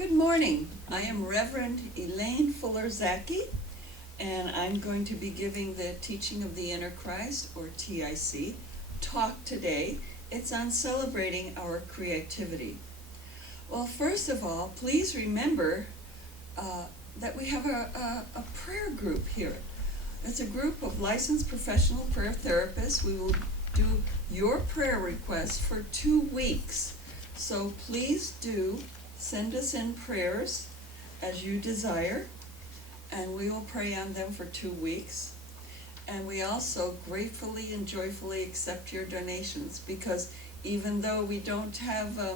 Good morning. I am Reverend Elaine Fuller-Zachey, and I'm going to be giving the Teaching of the Inner Christ, or TIC, talk today. It's on celebrating our creativity. Well, first of all, please remember that we have a prayer group here. It's a group of licensed professional prayer therapists. We will do your prayer requests for 2 weeks. So please do send us in prayers as you desire, and we will pray on them for 2 weeks. And we also gratefully and joyfully accept your donations, because even though we don't have a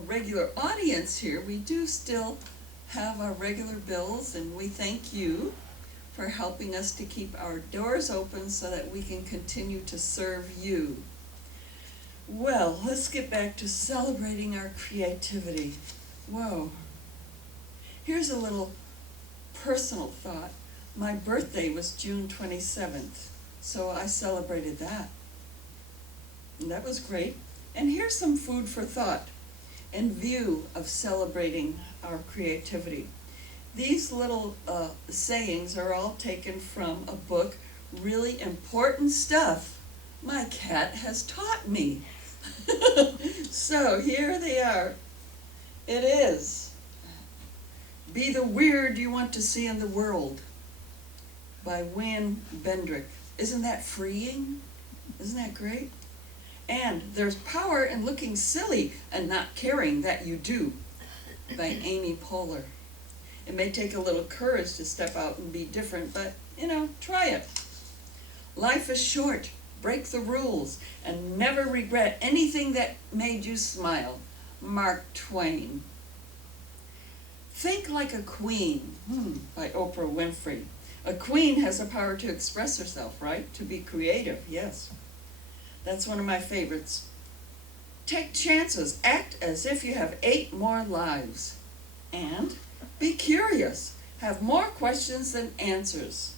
regular audience here, we do still have our regular bills, and we thank you for helping us to keep our doors open so that we can continue to serve you. Well, let's get back to celebrating our creativity. Whoa. Here's a little personal thought. My birthday was June 27th, so I celebrated that. And that was great. And here's some food for thought in view of celebrating our creativity. These little sayings are all taken from a book, Really Important Stuff My Cat Has Taught Me. So here they are. It is, Be the Weird You Want to See in the World by Wayne Bendrick. Isn't that freeing? Isn't that great? And There's Power in Looking Silly and Not Caring That You Do by Amy Poehler. It may take a little courage to step out and be different, but, try it. Life is short. Break the rules and never regret anything that made you smile. Mark Twain. Think Like a Queen by Oprah Winfrey. A queen has the power to express herself, right? To be creative, yes. That's one of my favorites. Take chances. Act as if you have 8 more lives. And be curious. Have more questions than answers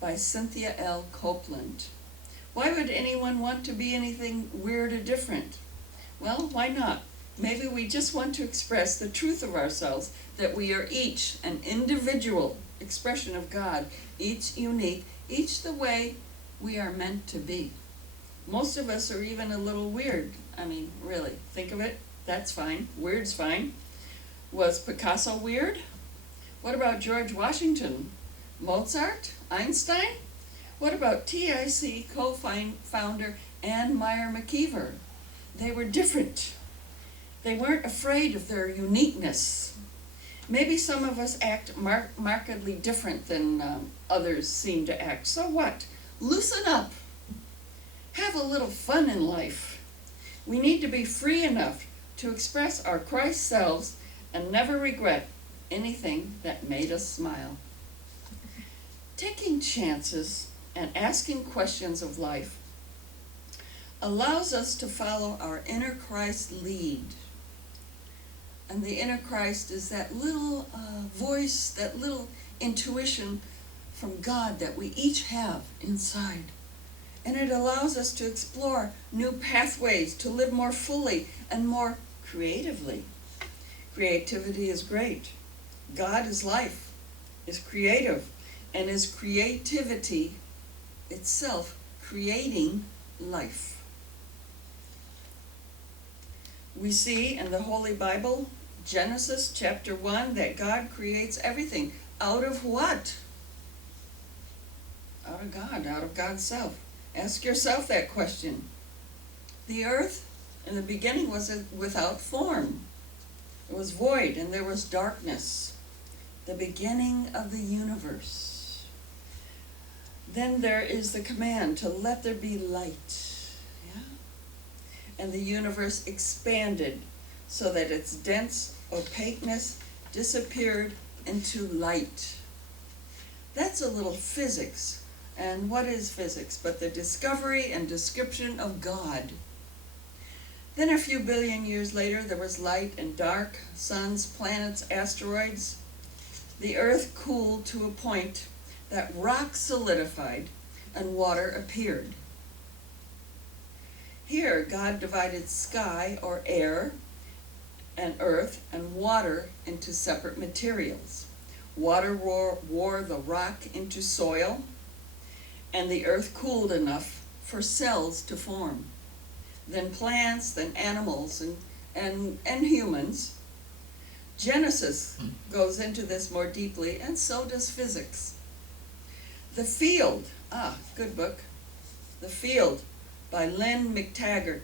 by Cynthia L. Copeland. Why would anyone want to be anything weird or different? Well, why not? Maybe we just want to express the truth of ourselves, that we are each an individual expression of God, each unique, each the way we are meant to be. Most of us are even a little weird. I mean, really, think of it. That's fine. Weird's fine. Was Picasso weird? What about George Washington? Mozart? Einstein? What about TIC co-founder Ann Meyer McKeever? They were different. They weren't afraid of their uniqueness. Maybe some of us act markedly different than others seem to act. So what? Loosen up. Have a little fun in life. We need to be free enough to express our Christ selves and never regret anything that made us smile. Taking chances and asking questions of life allows us to follow our inner Christ lead. And the inner Christ is that little voice, that little intuition from God that we each have inside. And it allows us to explore new pathways, to live more fully and more creatively. Creativity is great. God is life, is creative, and is creativity itself creating life. We see in the Holy Bible, Genesis chapter 1, that God creates everything. Out of what? Out of God, out of God's self. Ask yourself that question. The earth in the beginning was without form. It was void and there was darkness. The beginning of the universe. Then there is the command to let there be light. Yeah? And the universe expanded so that its dense opaqueness disappeared into light. That's a little physics. And what is physics but the discovery and description of God? Then a few billion years later, there was light and dark, suns, planets, asteroids. The earth cooled to a point that rock solidified and water appeared. Here, God divided sky or air and earth and water into separate materials. Water wore the rock into soil, and the earth cooled enough for cells to form. Then plants, then animals, and humans. Genesis goes into this more deeply, and so does physics. The Field, good book. The Field by Lynn McTaggart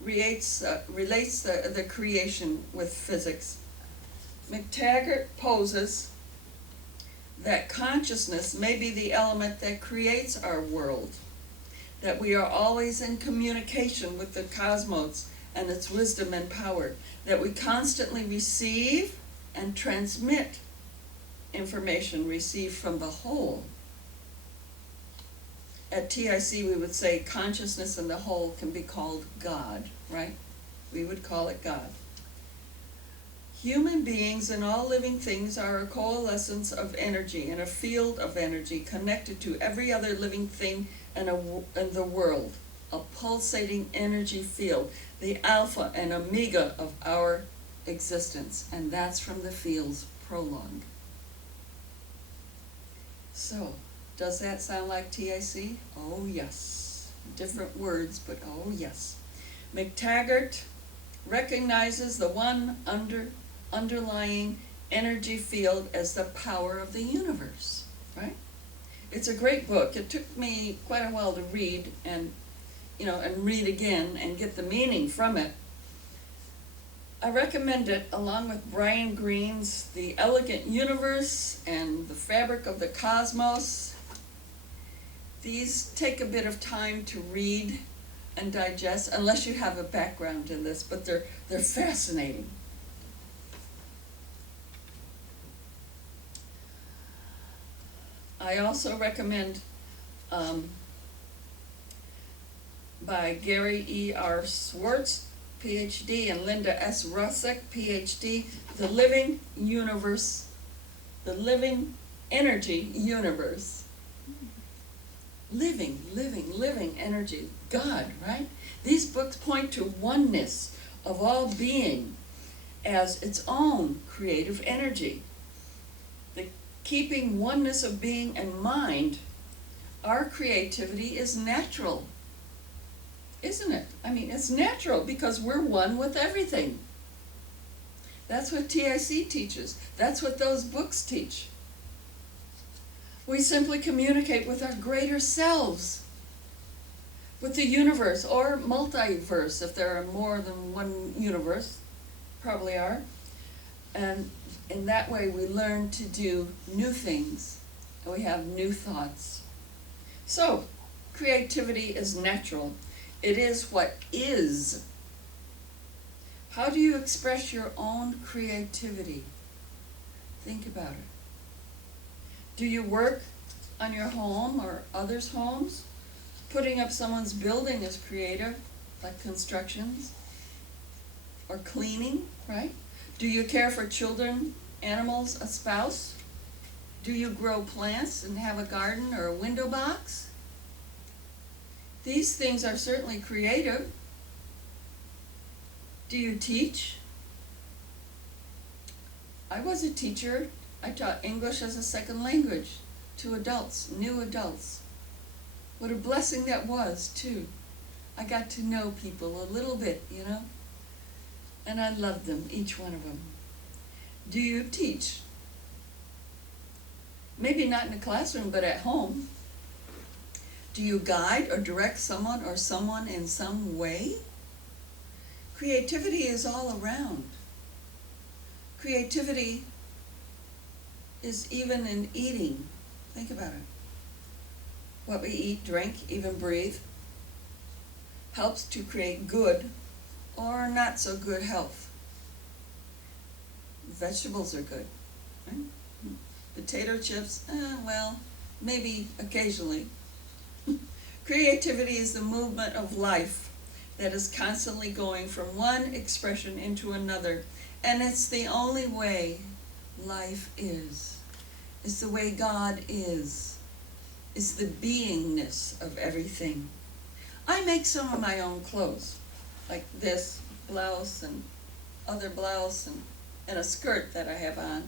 relates the creation with physics. McTaggart poses that consciousness may be the element that creates our world, that we are always in communication with the cosmos and its wisdom and power, that we constantly receive and transmit information received from the whole. At TIC we would say consciousness in the whole can be called God, right? We would call it God. Human beings and all living things are a coalescence of energy and a field of energy connected to every other living thing in the world, a pulsating energy field, the alpha and omega of our existence. And that's from the Field's prologue. So, does that sound like TIC? Oh yes. Different words, but oh yes. McTaggart recognizes the one underlying energy field as the power of the universe, right? It's a great book. It took me quite a while to read and read again and get the meaning from it. I recommend it along with Brian Greene's The Elegant Universe and The Fabric of the Cosmos. These take a bit of time to read and digest, unless you have a background in this, but they're fascinating. I also recommend by Gary E.R. Swartz, PhD, and Linda S. Rusick, PhD, The Living Universe, The Living Energy Universe. Living energy. God, right? These books point to oneness of all being as its own creative energy. The keeping oneness of being in mind, our creativity is natural. Isn't it? I mean, it's natural because we're one with everything. That's what TIC teaches. That's what those books teach. We simply communicate with our greater selves, with the universe, or multiverse, if there are more than one universe, probably are. And in that way we learn to do new things, and we have new thoughts. So, creativity is natural. It is what is. How do you express your own creativity? Think about it. Do you work on your home or others' homes? Putting up someone's building is creative, like constructions, or cleaning, right? Do you care for children, animals, a spouse? Do you grow plants and have a garden or a window box? These things are certainly creative. Do you teach? I was a teacher. I taught English as a second language to adults, new adults. What a blessing that was, too. I got to know people a little bit, and I loved them, each one of them. Do you teach? Maybe not in a classroom, but at home. Do you guide or direct someone or someone in some way? Creativity is all around. Creativity is even in eating. Think about it. What we eat, drink, even breathe helps to create good or not so good health. Vegetables are good, right? Potato chips, well, maybe occasionally. Creativity is the movement of life that is constantly going from one expression into another, and it's the only way life is. It's the way God is. It's the beingness of everything. I make some of my own clothes, like this blouse and other blouse and a skirt that I have on.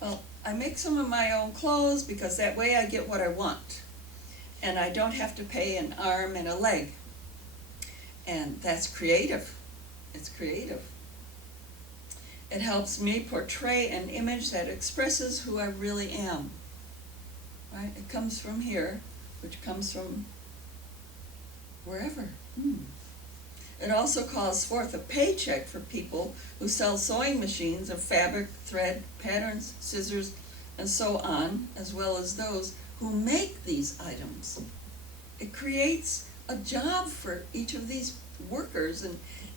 Well, I make some of my own clothes because that way I get what I want. And I don't have to pay an arm and a leg. And that's creative. It's creative. It helps me portray an image that expresses who I really am. Right? It comes from here, which comes from wherever. It also calls forth a paycheck for people who sell sewing machines of fabric, thread, patterns, scissors, and so on, as well as those who make these items. It creates a job for each of these workers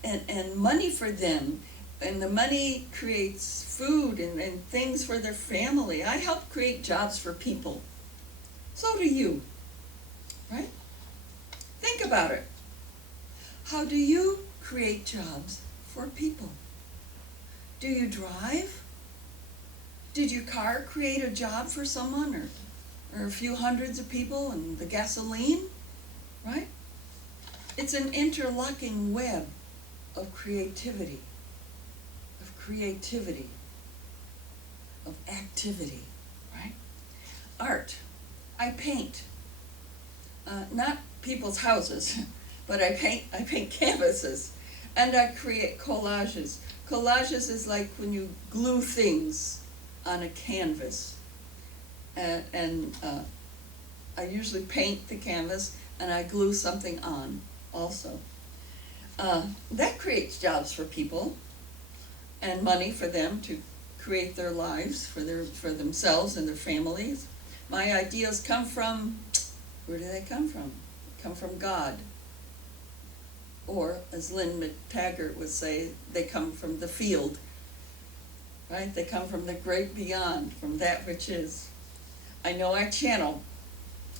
and money for them. And the money creates food and things for their family. I help create jobs for people. So do you, right? Think about it. How do you create jobs for people? Do you drive? Did your car create a job for someone or a few hundreds of people and the gasoline? Right? It's an interlocking web of creativity, of activity, right? Art. I paint. Not people's houses, but I paint canvases, and I create collages. Collages is like when you glue things on a canvas, and I usually paint the canvas and I glue something on also. That creates jobs for people and money for them to create their lives for themselves and their families. My ideas come from, where do they come from? They come from God. Or, as Lynn McTaggart would say, they come from the field, right? They come from the great beyond, from that which is. I know I channel,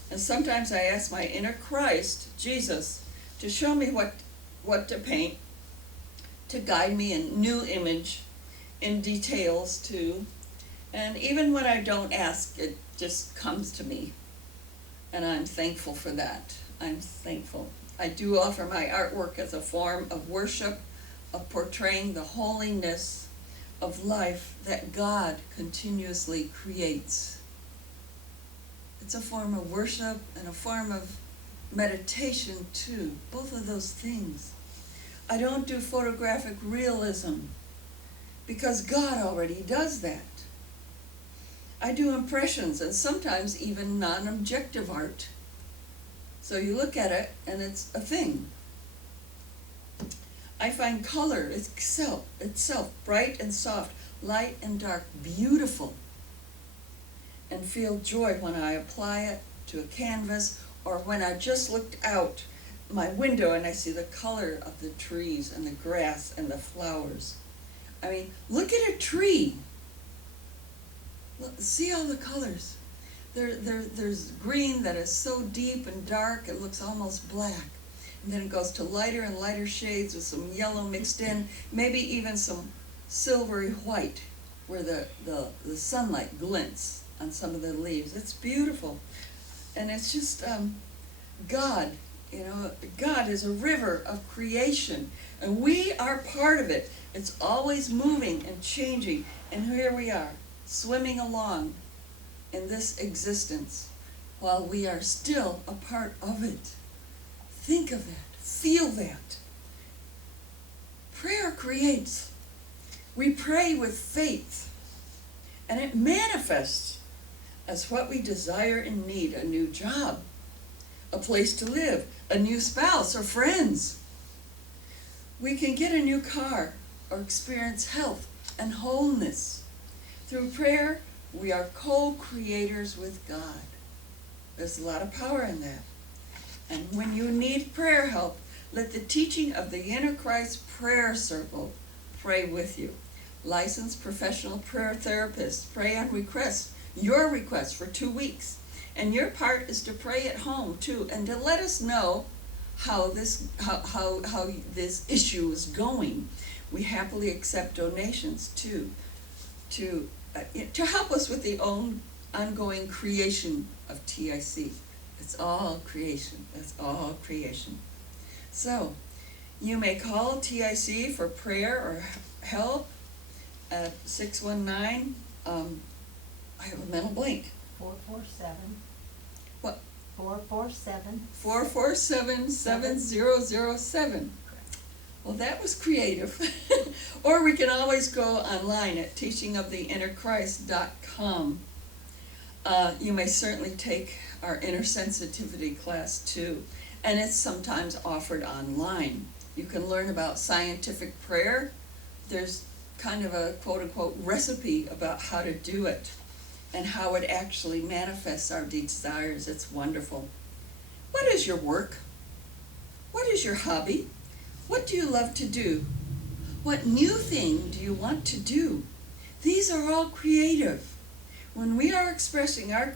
and sometimes I ask my inner Christ, Jesus, to show me what to paint, to guide me in new image, in details too. And even when I don't ask, it just comes to me. And I'm thankful for that. I'm thankful. I do offer my artwork as a form of worship, of portraying the holiness of life that God continuously creates. It's a form of worship and a form of meditation too, both of those things. I don't do photographic realism because God already does that. I do impressions and sometimes even non-objective art. So you look at it and it's a thing. I find color itself bright and soft, light and dark, beautiful, and feel joy when I apply it to a canvas or when I just looked out my window and I see the color of the trees and the grass and the flowers. I mean, look at a tree. Look, see all the colors. There's green that is so deep and dark it looks almost black. And then it goes to lighter and lighter shades with some yellow mixed in, maybe even some silvery white where the sunlight glints on some of the leaves. It's beautiful. And it's just God, God is a river of creation. And we are part of it. It's always moving and changing. And here we are, swimming along in this existence while we are still a part of it. Think of that. Feel that. Prayer creates. We pray with faith, and it manifests as what we desire and need: a new job, a place to live, a new spouse or friends. We can get a new car or experience health and wholeness. Through prayer, we are co-creators with God. There's a lot of power in that. And when you need prayer help, let the teaching of the Inner Christ Prayer Circle pray with you. Licensed professional prayer therapists pray on your request for 2 weeks. And your part is to pray at home too, and to let us know how this issue is going. We happily accept donations too, to help us with the ongoing creation of TIC. It's all creation. It's all creation. So, You may call TIC for prayer or help at 619, I have a mental blank. 447. What? 447. 447-7007. Well, that was creative. Or we can always go online at teachingoftheinnerchrist.com. You may certainly take our inner sensitivity class too, and it's sometimes offered online. You can learn about scientific prayer. There's kind of a quote-unquote recipe about how to do it and how it actually manifests our desires. It's wonderful. What is your work? What is your hobby? What do you love to do? What new thing do you want to do? These are all creative. When we are expressing our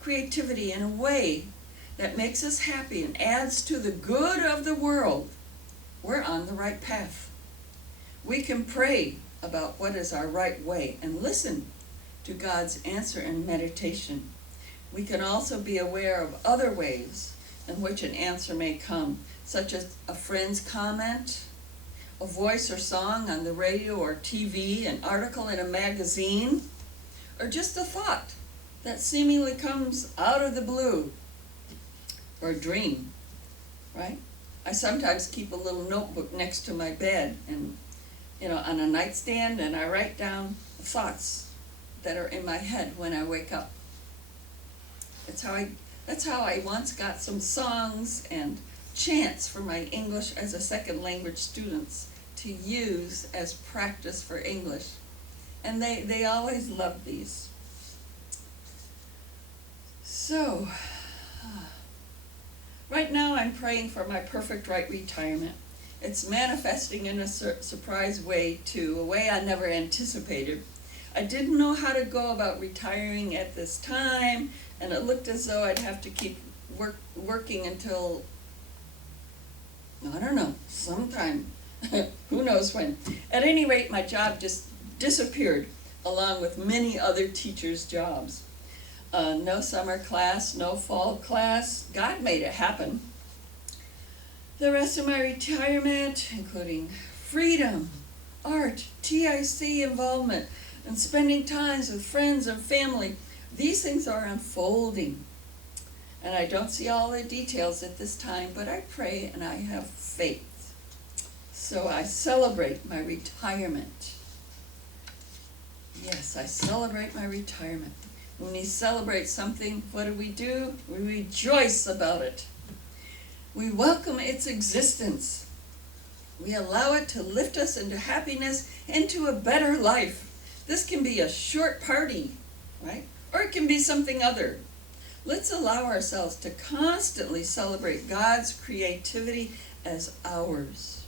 creativity in a way that makes us happy and adds to the good of the world, we're on the right path. We can pray about what is our right way and listen to God's answer in meditation. We can also be aware of other ways in which an answer may come, such as a friend's comment, a voice or song on the radio or TV, an article in a magazine, or just a thought that seemingly comes out of the blue, or a dream, right? I sometimes keep a little notebook next to my bed and, on a nightstand, and I write down thoughts that are in my head when I wake up. That's how I once got some songs and chants for my English as a second language students to use as practice for English. And they always loved these. So, right now I'm praying for my perfect right retirement. It's manifesting in a surprise way too, a way I never anticipated. I didn't know how to go about retiring at this time, and it looked as though I'd have to keep working until, I don't know, sometime. Who knows when. At any rate, my job just disappeared, along with many other teachers' jobs. No summer class, no fall class. God made it happen. The rest of my retirement, including freedom, art, TIC involvement, and spending times with friends and family, these things are unfolding. And I don't see all the details at this time, but I pray and I have faith. So I celebrate my retirement. Yes, I celebrate my retirement. When we celebrate something, what do? We rejoice about it. We welcome its existence. We allow it to lift us into happiness, into a better life. This can be a short party, right? Or it can be something other. Let's allow ourselves to constantly celebrate God's creativity as ours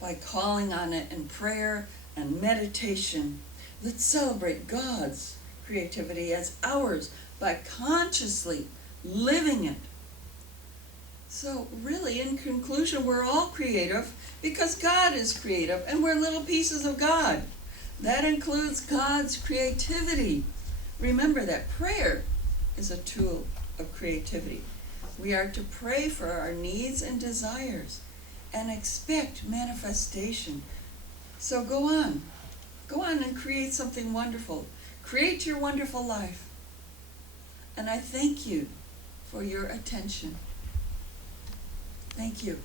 by calling on it in prayer and meditation. Let's celebrate God's creativity as ours by consciously living it. So really, in conclusion, we're all creative because God is creative and we're little pieces of God. That includes God's creativity. Remember that prayer is a tool of creativity. We are to pray for our needs and desires and expect manifestation. So go on and create something wonderful. Create your wonderful life. And I thank you for your attention. Thank you.